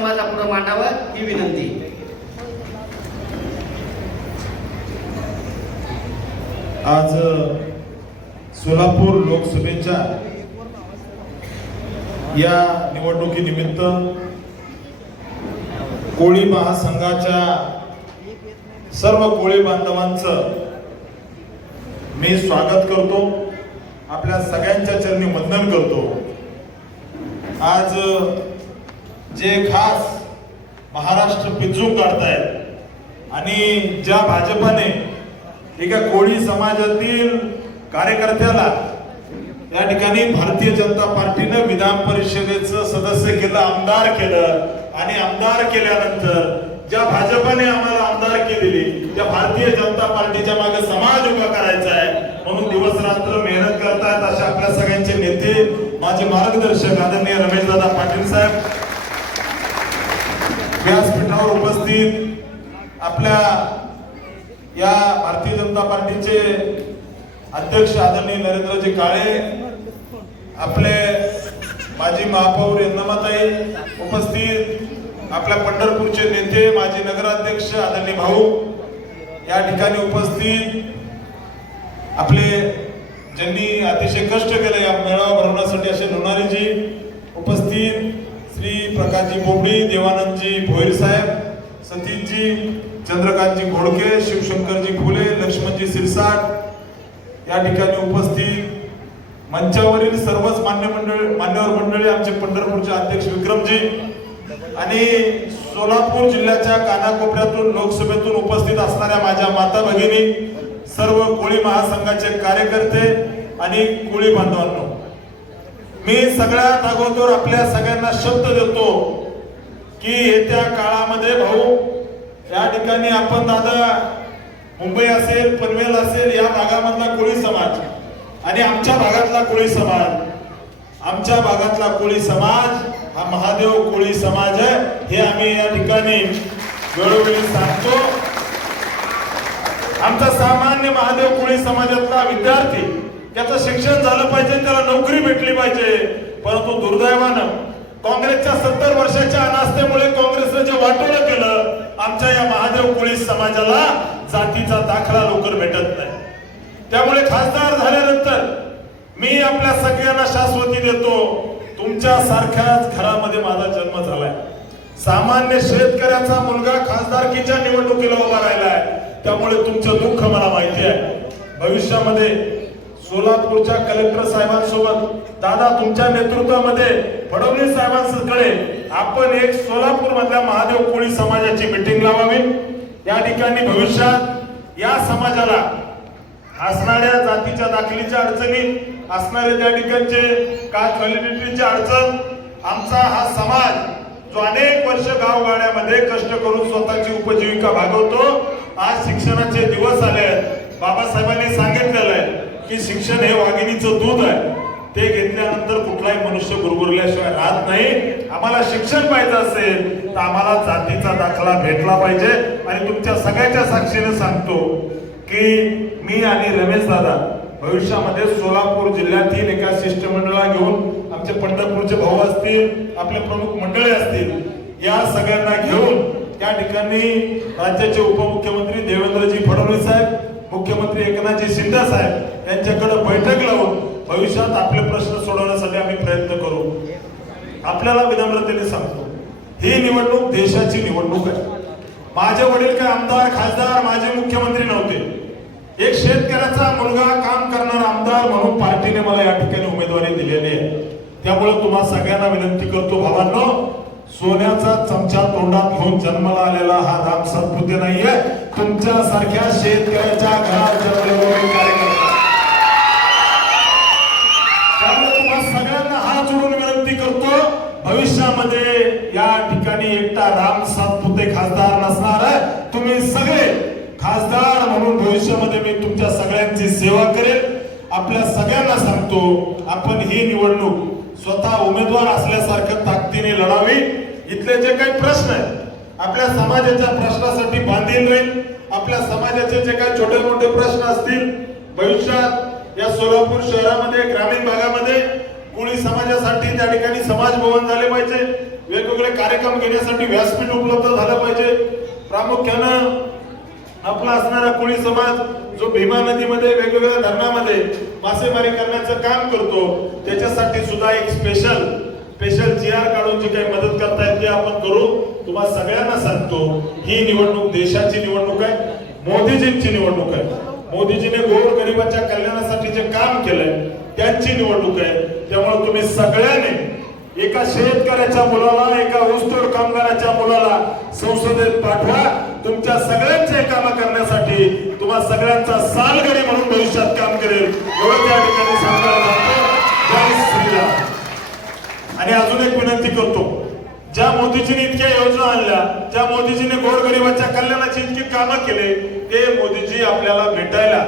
समाजापुढे मांडावं ही विनंती. आज सोलापूर लोकसभेच्या या निवडणुकीनिमित्त कोळी महासंघाच्या सर्व कोळी बांधवांचं मी स्वागत करतो. आपल्या सगळ्यांच्या चरणी वंदन करतो. आज जे खास महाराष्ट्र पिचून काढतायत. आणि ज्या भाजपाने एका कोळी समाजातील कार्यकर्त्याला या ठिकाणी भारतीय जनता पार्टीनं विधान परिषदेचं सदस्य केलं आमदार केलं आणि आमदार केल्यानंतर ज्या भाजपाने आम्हाला आमदार केलेली त्या भारतीय जनता पार्टीच्या मागे समाज उभा करायचा आहे म्हणून दिवस रात्र मेहनत करतायत अशा आपल्या सगळ्यांचे नेते माझे मार्गदर्शक आदरणीय रमेशदादा पाटील साहेब. व्यासपीठावर उपस्थित आपल्या या भारतीय जनता पार्टीचे अध्यक्ष आदरणीय नरेंद्रजी काळे आपले माजी महापौर यंदमाताई उपस्थित आपल्या पंढरपूरचे नेते माजी नगराध्यक्ष आदरणीय भाऊ या ठिकाणी उपस्थित आपले ज्यांनी अतिशय कष्ट केले या मेळावा भरवण्यासाठी असे लोणारेजी उपस्थित प्रकाशजी बोबडी देवानंदजी भोईर साहेब सतीशजी चंद्रकांतजी घोडके शिवशंकरजी फुले लक्ष्मणजी सिरसाट या ठिकाणी उपस्थित मंचावरील सर्वच मान्य मंडळी मान्यवर मंडळी आमचे पंढरपूरचे अध्यक्ष विक्रमजी आणि सोलापूर जिल्ह्याच्या कानाकोपऱ्यातून लोकसभेतून उपस्थित असणाऱ्या माझ्या माता भगिनी सर्व कोळी महासंघाचे कार्यकर्ते आणि कोळी बांधवांनो. मी सगळ्यात अगोदर आपल्या सगळ्यांना शब्द देतो की येत्या काळामध्ये भाऊ या ठिकाणी आपण दादा मुंबई असेल पनवेल असेल या भागामधला कोळी समाज आणि आमच्या भागातला कोळी समाज आमच्या भागातला कोळी समाज हा महादेव कोळी समाज आहे हे आम्ही या ठिकाणी वेळोवेळी सांगतो. आमचा सामान्य महादेव कोळी समाजातला विद्यार्थी त्याचं शिक्षण झालं पाहिजे त्याला नोकरी भेटली पाहिजे. परंतु दुर्दैवानं काँग्रेसच्या सत्तर वर्षाच्या अनास्थेमुळे काँग्रेसनं जे वाटोळं केलं आमच्या या महादेव कोळी समाजाला जातीचा दाखला लवकर भेटत नाही. त्यामुळे खासदार झाल्यानंतर मी आपल्या सगळ्यांना शाश्वती देतो तुमच्या सारख्याच घरामध्ये माझा जन्म झालाय. सामान्य शेतकऱ्याचा मुलगा खासदारकीच्या निवडणुकीला उभा राहिलाय. त्यामुळे तुमचं दुःख मला माहिती आहे. भविष्यामध्ये सोलापूरच्या कलेक्टर साहेबांसोबत दादा तुमच्या नेतृत्वामध्ये फडणवीस साहेबांकडे आपण एक सोलापूर मधल्या महादेव कोळी समाजाची मिटिंग लावावी. या ठिकाणी भविष्यात या समाजाला असणाऱ्या जातीच्या दाखलीच्या अडचणी असणारे त्या ठिकाणचे कास्ट व्हॅलिडिटीची अडचण आमचा हा समाज जो अनेक वर्ष गावगाड्यामध्ये कष्ट करून स्वतःची उपजीविका भागवतो आज शिक्षणाचे दिवस आहे आहेत बाबासाहेबांनी सांगितलेलं आहे की शिक्षण हे वाघिणीचं दूध आहे. ते घेतल्यानंतर कुठलाही मनुष्य गुरगुरल्याशिवाय राहत नाही. आम्हाला शिक्षण पाहिजे असेल तर आम्हाला जातीचा दाखला भेटला पाहिजे. आणि तुमच्या सगळ्याच्या साक्षीने सांगतो की मी आणि रमेश दादा भविष्यामध्ये सोलापूर जिल्ह्यातील एका शिष्टमंडळा घेऊन आमचे पंढरपूरचे भाऊ असतील आपले प्रमुख मंडळी असतील या सगळ्यांना घेऊन त्या ठिकाणी राज्याचे उपमुख्यमंत्री देवेंद्रजी फडणवीस साहेब मुख्यमंत्री एकनाथजी शिंदे साहेब त्यांच्याकडे बैठक लावून भविष्यात आपले प्रश्न सोडवण्यासाठी आम्ही प्रयत्न करू. आपल्याला विनम्रतेने सांगतो ही निवडणूक देशाची निवडणूक आहे. माझे वडील काय आमदार खासदार माझे मुख्यमंत्री नव्हते. एक शेतकऱ्याचा मुलगा काम करणारा आमदार म्हणून पार्टीने मला या ठिकाणी उमेदवारी दिलेली आहे. त्यामुळे तुम्हा सगळ्यांना विनंती करतो भावांनो सोन्याचा चमचा तोंडात घेऊन जन्माला आलेला हा धाम सत्पुते नाहीये. तुमच्या सारख्या शेतकऱ्याच्या घरात जन्मलेला एक कार्यकर्ता त्यामुळे तुम्हा सगळ्यांना हात जोडून विनंती करतो भविष्यामध्ये या ठिकाणी एकटा राम सातपुते खासदार नसणार आहे. तुम्ही सगळे खासदार म्हणून भविष्यामध्ये मी तुमच्या सगळ्यांची सेवा करेन. आपल्या सगळ्यांना सांगतो आपण ही निवडणूक स्वतः उमेदवार असल्यासारखं ताकदीने लढावी. इथले जे काही प्रश्न आहेत आपल्या समाजाच्या प्रश्नासाठी बांधील राहील आपल्या समाजाचे जे काही छोटे मोठे प्रश्न असतील भविष्यात या सोलापूर शहरामध्ये ग्रामीण भागामध्ये कोळी समाजासाठी त्या ठिकाणी समाज भवन झाले पाहिजे. वेगवेगळे कार्यक्रम घेण्यासाठी व्यासपीठ उपलब्ध झालं पाहिजे. प्रामुख्यानं आपला असणारा कोळी समाज जो भीमा नदीमध्ये वेगवेगळ्या धरणामध्ये मासेमारी करण्याचं काम करतो त्याच्यासाठी सुद्धा एक स्पेशल स्पेशल जी आर काढून जी काही मदत करतायत ती आपण करू. तुम्हाला सगळ्यांना सांगतो ही निवडणूक देशाची निवडणूक आहे मोदीजींची निवडणूक आहे. मोदीजीने गोर गरिबाच्या कल्याणासाठी जे काम केलंय त्यांची निवडणूक आहे. त्यामुळे तुम्ही सगळ्यांनी एका शेतकऱ्याच्या मुलाला एका ऊसतोड कामगाराच्या मुलाला संसदेत पाठवा. तुमच्या सगळ्यांचे काम करण्यासाठी तुम्हा सगळ्यांचा सालगडी म्हणून भविष्यात काम करेल. एवढं त्या ठिकाणी सांगायला आणि अजून एक विनंती करतो. ज्या मोदीजीने इतक्या योजना आणल्या ज्या मोदीजीने गोरगरिबाच्या कल्याणाची इतकी कामं केले ते मोदीजी आपल्याला भेटायला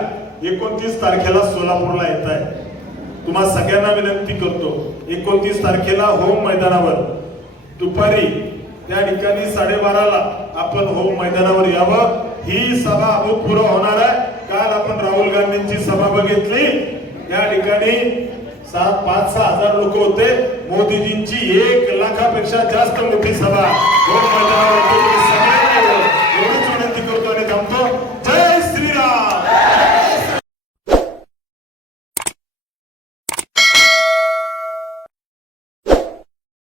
एकोणतीस तारखेला सोलापूरला येत आहे तुम्हा सगळ्यांना विनंती करतो. एकोणतीस तारखेला होम मैदानावर. दुपारी त्या ठिकाणी साडेबाराला आपण होम मैदानावर यावं. ही सभा अभूतपूर्व होणार आहे. काल आपण राहुल गांधींची सभा बघितली. या ठिकाणी सात पाच सहा हजार लोक होते. मोदीजींची एक लाखापेक्षा जास्त मोठी सभा